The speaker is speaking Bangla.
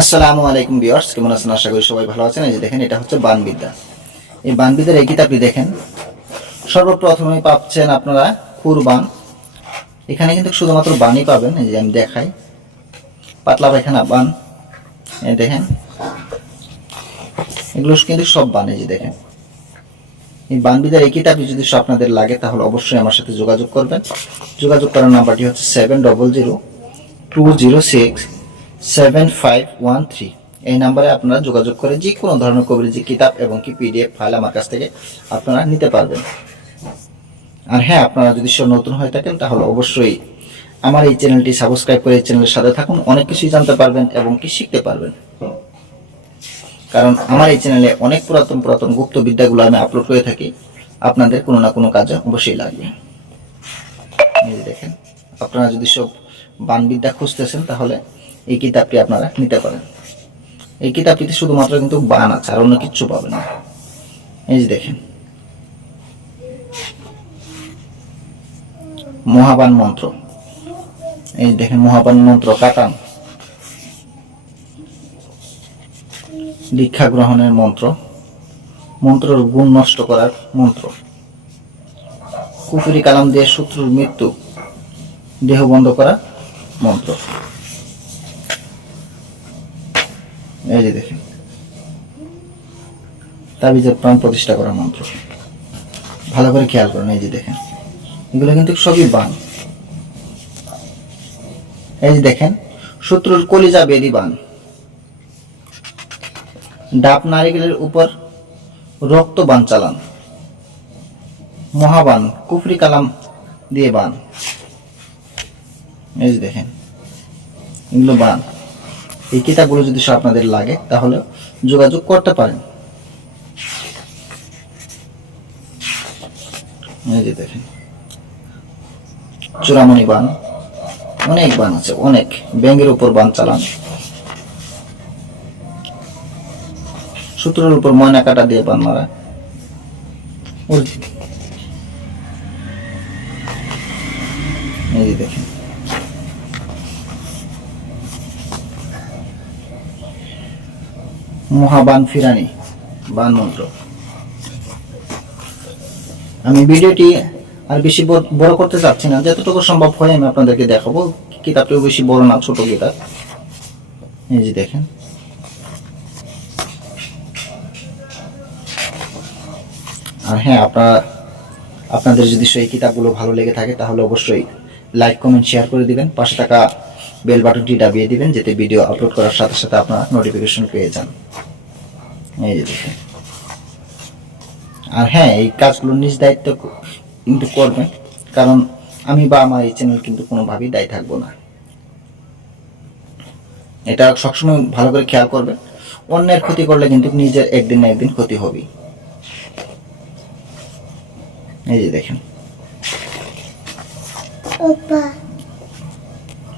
আসসালামু আলাইকুম বিয়ার্স কেমন আছেন? আশা করি সবাই ভালো আছেন। এই যে দেখেন, এটা হচ্ছে বানবিদ্যা। এই বানবিদ্যার এই কিতাবটি দেখেন। সর্বপ্রথমে পাচ্ছেন আপনারা কুরবান। এখানে কিন্তু শুধুমাত্র বানই পাবেন, এই যে আমি দেখাই। পাতলা পায়খানা, বান। দেখেন। এগুলো কিন্তু সব বান, এই যে দেখেন। এই বানবিদের এই কিতাবটি যদি আপনাদের লাগে, তাহলে অবশ্যই আমার সাথে যোগাযোগ করবেন। যোগাযোগ করার নাম্বারটি হচ্ছে seven double zero two zero six seven five one three এই নাম্বারে আপনারা যোগাযোগ করে যে কোনো ধরনের কবিরাজি কিতাব এবং কি পিডিএফ ফাইল আমার কাছ থেকে আপনারা নিতে পারবেন। আর হ্যাঁ আপনারা যদি সব নতুন হয়ে থাকেন, তাহলে অবশ্যই আমার এই চ্যানেলটি সাবস্ক্রাইব করে এই চ্যানেলের সাথে থাকুন, অনেক কিছুই জানতে পারবেন এবং কি শিখতে পারবেন। কারণ আমার এই চ্যানেলে অনেক পুরাতন পুরাতন গুপ্ত বিদ্যাগুলো আমি আপলোড করে থাকি, আপনাদের কোনো না কোনো কাজে অবশ্যই লাগবে। দেখেন, আপনারা যদি সব বানবিদ্যা খুঁজতেছেন, তাহলে এই কিতাবটি আপনারা নিতে পারেন। এই কিতাবটিতে শুধুমাত্র কিন্তু বান আছে, আর অন্য কিচ্ছু পাবেন না। এই যে দেখেন। মহাবান মন্ত্র। এই দেখেন মহাবান মন্ত্র কাটান। দীক্ষা গ্রহণের মন্ত্র। মন্ত্রের গুণ নষ্ট করার মন্ত্র। কুফুরি কালাম দিয়ে শত্রুর মৃত্যু দেহ বন্ধ করা মন্ত্র। এই যে দেখেন। তাবিজের প্রাণ প্রতিষ্ঠা করা মন্ত্র। ভালো করে খেয়াল করেন, এই যে দেখেন। এগুলো কিন্তু সবই বান। এই যে দেখেন, শত্রুর কলিজা বেদি বান। ডাব নারিকেলের উপর রক্ত বান চালান। মহাবান, কুফরি কালাম দিয়ে বান। এই যে দেখেন, এগুলো বান। এই কিতাবগুলো যদি আপনাদের লাগে, তাহলে যোগাযোগ করতে পারেন। দেখেন। চূড়ামণি বান। অনেক বান আছে, অনেক। ব্যাঙের উপর বান চালান। সূত্রের উপর ময়না কাটা দিয়ে বান মারা। এই যে দেখেন। মহাবান ফিরানি, বান মন্ত্র। আমি ভিডিওটি আর বেশি বড়- করতে চাচ্ছি না। যতটুকু সম্ভব হয় আমি আপনাদেরকে দেখাবো। কিতাবটিও বেশি বড় না, ছোট কিতাব। এই যে দেখেন। আর হ্যাঁ আপনারা আপনাদের যদি সেই কিতাবগুলো ভালো লেগে থাকে, তাহলে অবশ্যই লাইক কমেন্ট শেয়ার করে দিবেন। পাশে থাকা বেল বাটনটি দাবিয়ে দিবেন যাতে ভিডিও আপলোড করার সাথে সাথে আপনারা নোটিফিকেশন পেয়ে যান। এই যে দেখেন। আর হ্যাঁ এই কাজগুলো নিজ দায়িত্ব কিন্তু করবেন। কারণ আমি বা আমার এই চ্যানেল কিন্তু কোনোভাবেই দায়ী থাকব না। এটা সবসময় ভালো করে খেয়াল করবেন। অন্যের ক্ষতি করলে কিন্তু নিজের একদিন না একদিন ক্ষতি হবেই। এই যে দেখেন।